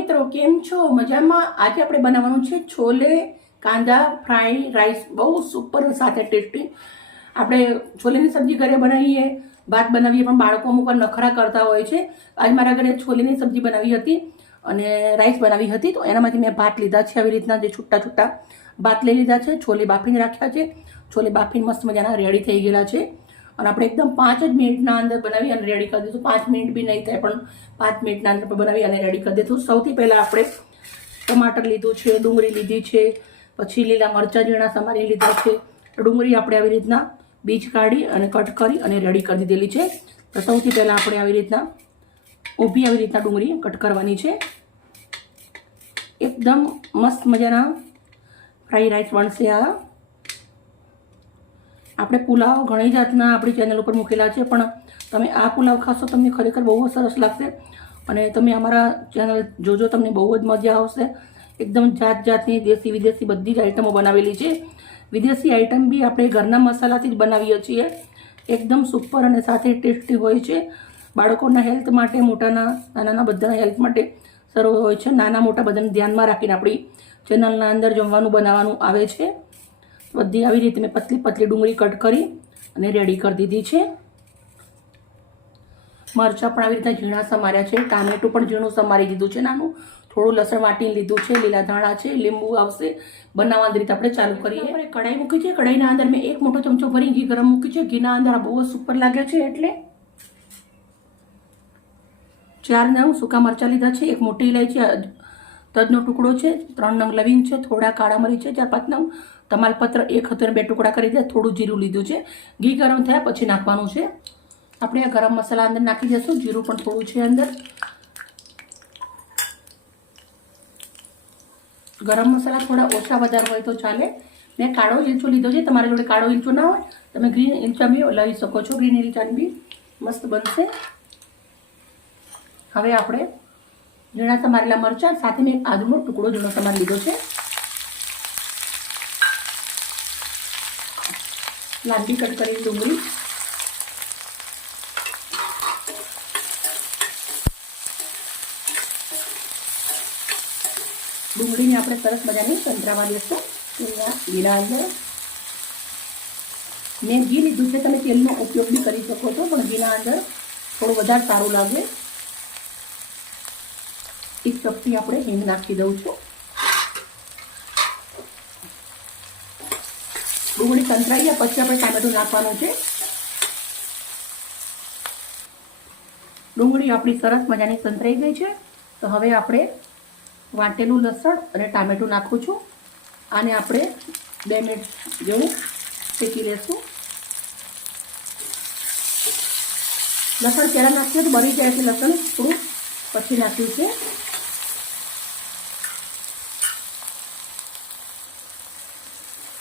મિત્રો, કેમ છો? મજામાં? આજે આપણે બનાવવાનું છે છોલે કાંદા ફ્રાઈ રાઈસ, બહુ સુપર સાથે ટેસ્ટી. આપણે છોલેની સબ્જી ઘરે બનાવીએ, ભાત બનાવીએ, પણ બાળકો અમુક વાર નખરા કરતા હોય છે. આજ મારા ઘરે છોલેની સબ્જી બનાવી હતી અને રાઈસ બનાવી હતી, તો એનામાંથી મેં ભાત લીધા છે. આવી રીતના જે છૂટા છૂટા ભાત લઈ લીધા છે. છોલે બાફીને રાખ્યા છે. છોલે બાફીને મસ્ત મજાના રેડી થઈ ગયેલા છે અને આપણે એકદમ 5 જ મિનિટના અંદર બનાવી અને રેડી કરી દીધું. 5 મિનિટ બી નહીં થાય, પણ 5 મિનિટના અંદર બનાવી અને રેડી કરી દીધું. સૌથી પહેલાં આપણે ટમાટર લીધું છે, ડુંગળી લીધી છે, પછી લીલા મરચાં ઝીણા સમારી લીધા છે. ડુંગળી આપણે આવી રીતના બીજ કાઢી અને કટ કરી અને રેડી કરી દીધેલી છે. તો સૌથી પહેલાં આપણે આવી રીતના ઊભી આવી રીતના ડુંગળી કટ કરવાની છે. એકદમ મસ્ત મજાના ફ્રાઈ રાઈસ બનશે. આ આપણે પુલાવ ઘણી જાતના આપણી ચેનલ ઉપર મૂકેલા છે, પણ તમે આ પુલાવ ખાશો તમને ખરેખર બહુ જ સરસ લાગશે અને તમે અમારા ચેનલ જોજો, તમને બહુ જ મજા આવશે. એકદમ જાત જાતની દેશી વિદેશી બધી જ આઈટમો બનાવેલી છે. વિદેશી આઈટમ બી આપણે ઘરના મસાલાથી જ બનાવીએ છીએ. એકદમ સુપર અને સાથે ટેસ્ટી હોય છે. બાળકોના હેલ્થ માટે, મોટાના નાના બધાના હેલ્થ માટે સરસ હોય છે. નાના મોટા બધાને ધ્યાનમાં રાખીને આપણી ચેનલના અંદર જમવાનું બનાવવાનું આવે છે. બધી આવી રીતે મેં પતલી પતલી ડુંગળી કટ કરી અને રેડી કરી દીધી છે. મરચાં પણ આવી રીતે ઝીણા સમાર્યા છે. ટામેટું પણ ઝીણું સમારી દીધું છે નાનું. થોડું લસણ વાટીને લીધું છે. લીલા ધાણા છે. લીંબુ આવશે. બનાવવાની રીતે આપણે ચાલુ કરીએ. આપણે કઢાઈ મૂકી છે. કઢાઈના અંદર મેં 1 મોટો ચમચો ભરી ઘી ગરમ મૂકી છે. ઘીના અંદર આ બહુ જ સુપર લાગે છે એટલે 4 નંગ સૂકા મરચાં લીધા છે. 1 મોટી ઇલાયચી, તજનો ટુકડો છે, 3 નંગ લવિંગ છે, થોડા કાળા મરી છે, 4-5 નંગ તમાલપત્ર, 1 હતો 2 ટુકડા કરી દીધા, થોડું જીરું લીધું છે. ઘી ગરમ થયા પછી નાખવાનું છે. આપણે આ ગરમ મસાલા અંદર નાખી દઈશું. જીરું પણ થોડું છે અંદર. ગરમ મસાલા થોડા ઓછા વધારે હોય તો ચાલે. મેં કાળો ઈલચો લીધો છે. તમારી જોડે કાળો ઈલચો ના હોય તમે ગ્રીન ઈલચા બી લઈ શકો છો. ગ્રીન ઈલચાની બી મસ્ત બનશે. હવે આપણે ઝીણા સમારેલા મરચાં સાથે મેં આદુનો ટુકડો ઝીણો સમારી લીધો છે. લાંબી કટ કરેલી ડુંગળી, ડુંગળીને આપણે સરસ મજાની સંતરાવા દઈશું. લીલા અંદર મેં ઘી લીધું છે. તમે તેલનો ઉપયોગ બી કરી શકો છો, પણ ઘીના અંદર થોડું વધારે સારું લાગે. 1 ચપટી આપણે હિંગ નાખી દઉં છું. ડુંગળી સંતરાઈ ગયા પછી આપણે ટામેટું નાખવાનું છે. ડુંગળી આપણી સરસ મજાની સંતરાઈ ગઈ છે. તો હવે આપણે વાટેલું લસણ અને ટામેટું નાખું છું. આને આપણે 2 મિનિટ જેવું શેકી લઈશું. લસણ પહેલાં નાખ્યું તો બળી જાય છે. લસણ થોડું પછી નાખ્યું છે.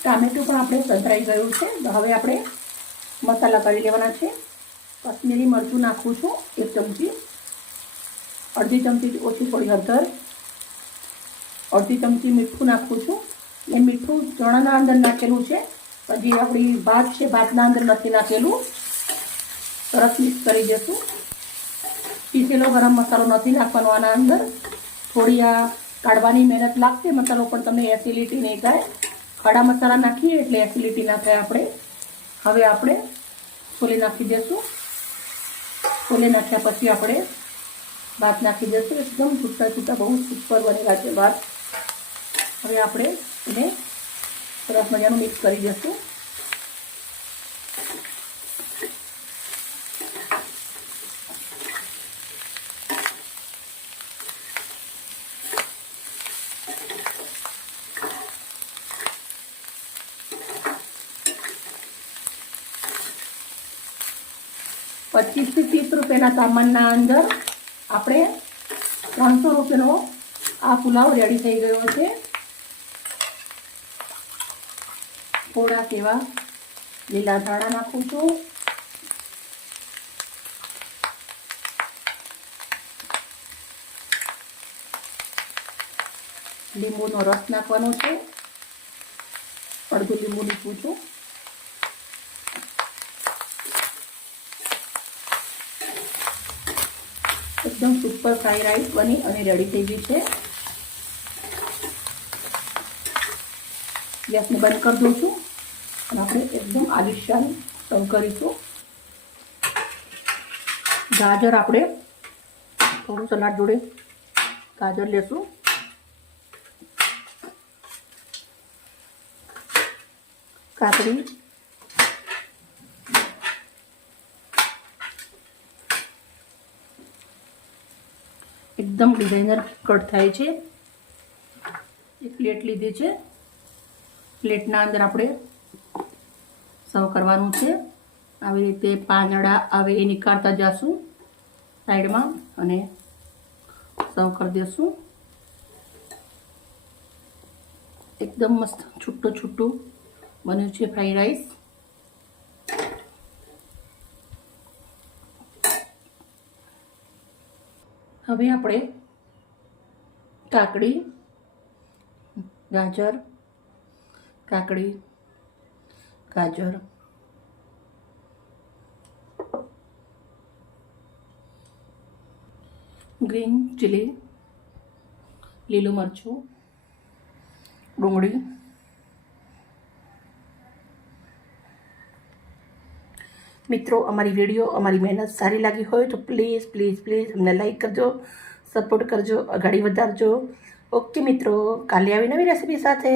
ટામેટું પણ આપણે સંતરાઈ ગયું છે. તો હવે આપણે મસાલા કરી લેવાના છે. કશ્મીરી મરચું નાખું છું 1 ચમચી, અડધી ચમચી ઓછી થોડી હળદર, અડધી ચમચી મીઠું નાખું છું. એ મીઠું ચણાના અંદર નાખેલું છે, હજી આપણી ભાત છે ભાતના અંદર નથી નાખેલું. સરસ મિક્સ કરી દઈશું. પીસેલો ગરમ મસાલો નથી નાખવાનો આના અંદર. થોડી આ કાઢવાની મહેનત લાગશે. મસાલો પણ તમને એસિડિટી નહીં થાય. ખડા મસાલા નાખીએ એટલે એસિડિટી ના થાય આપણે. હવે આપણે છોલે નાખી દઈશું. છોલે નાખ્યા પછી આપણે ભાત નાખી દઈશું. એકદમ છૂટા છૂટા બહુ સુપર બનેલા છે ભાત. હવે આપણે એને સરસ મજાનું મિક્સ કરી દઈશું. ₹25 થી ₹30 રૂપિયાના સામાનના અંદર આપણે 300 રૂપિયાનો આ પુલાવ રેડી થઈ ગયો છે. થોડાક એવા લીલા ધાણા નાખું છું. લીંબુનો રસ નાખવાનો છે. અડધું લીંબુ નાખું છું. એકદમ સુપર ફ્રાઈડ રાઈસ બની અને રેડી થઈ ગઈ છે. ગેસને બંધ કરી દઉં છું અને આપણે એકદમ આલિશાન સર્વ કરીશું. ગાજર આપણે થોડું સલાડ જોડે ગાજર લેશું. કાકડી, એકદમ ડિઝાઇનર કટ થાય છે. એક પ્લેટ લીધી છે. પ્લેટના અંદર આપણે સર્વ કરવાનું છે. આવી રીતે પાંદડા આવે એ નીકાળતા જશું સાઈડમાં અને સર્વ કરી દઈશું. એકદમ મસ્ત છૂટું છૂટું બન્યું છે ફ્રાઈડ રાઈસ. હવે આપણે કાકડી, ગાજર, કાકડી, ગાજર, ગ્રીન ચીલી, લીલું મરચું, ડુંગળી, મિત્રો અમારી વિડીયો અમારી મહેનત સારી લાગી હોય તો પ્લીઝ પ્લીઝ પ્લીઝ અમને લાઈક કરજો, સપોર્ટ કરજો, આગળ વધારજો. ઓકે મિત્રો, કાલે આવી નવી રેસીપી સાથે.